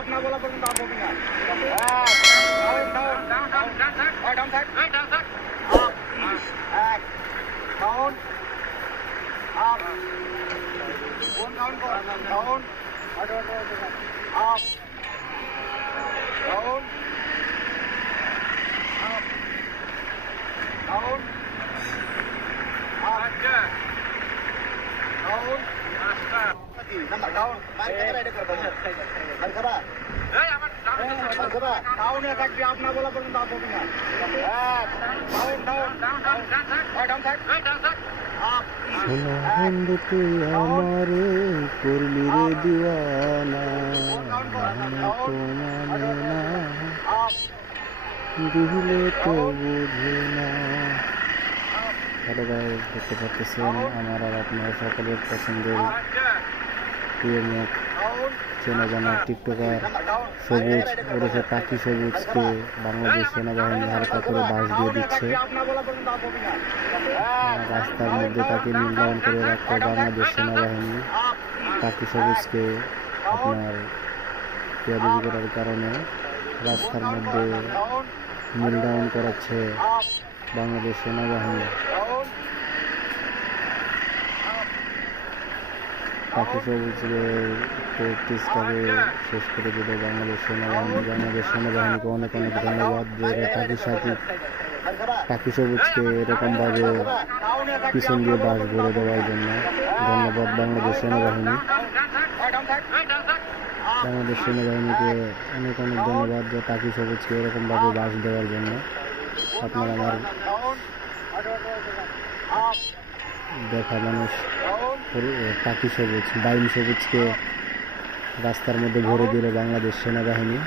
আপনার বলা পর্যন্ত আসবো কিনা ডাউন আপ কোন ডাউন কর down up down up down আচ্ছা ডাউন নাম্বার ডাউন ডাউনে থাকবে আপনার বলা পর্যন্ত আসবো কিনা সোনা বন্ধু তুই আমারে করলি রে দিওয়ানা তো মানে না দিলে তো বুঝে না। হ্যালো গাইস, দেখতে পাচ্ছেন আমার আর আপনার সকলের পছন্দের প্রিয় মুখ চেনা জানা টিকটকার সবুজ ওরফে পাখি সবুজকে বাংলাদেশ সেনাবাহিনী হালকা করে বাস দিয়ে দিচ্ছে। রাস্তার মধ্যে তাকে মূল্যায়ন করে রাখতে বাংলাদেশ সেনাবাহিনী পাখি সবুজকে আপনার পেয়াদি করার কারণে রাস্তার মধ্যে মূল্যায়ন করাচ্ছে বাংলাদেশ সেনাবাহিনী। পাখি সবুজকে প্র্যাকটিসটাকে শেষ করে দিল বাংলাদেশ সেনাবাহিনী। বাংলাদেশ সেনাবাহিনীকে অনেক অনেক ধন্যবাদ যে পাখি সবুজকে এরকমভাবে পিছন দিয়ে বাস ভরে দেওয়ার জন্য। ধন্যবাদ বাংলাদেশ সেনাবাহিনী। বাংলাদেশ সেনাবাহিনীকে অনেক অনেক ধন্যবাদ যে পাখি সবুজকে এরকমভাবে বাস দেওয়ার জন্য। আপনারা আমার দেখা মানুষ পাখি সবুজ বাইম সবুজকে রাস্তার মধ্যে ভরে দিল বাংলাদেশ সেনাবাহিনী।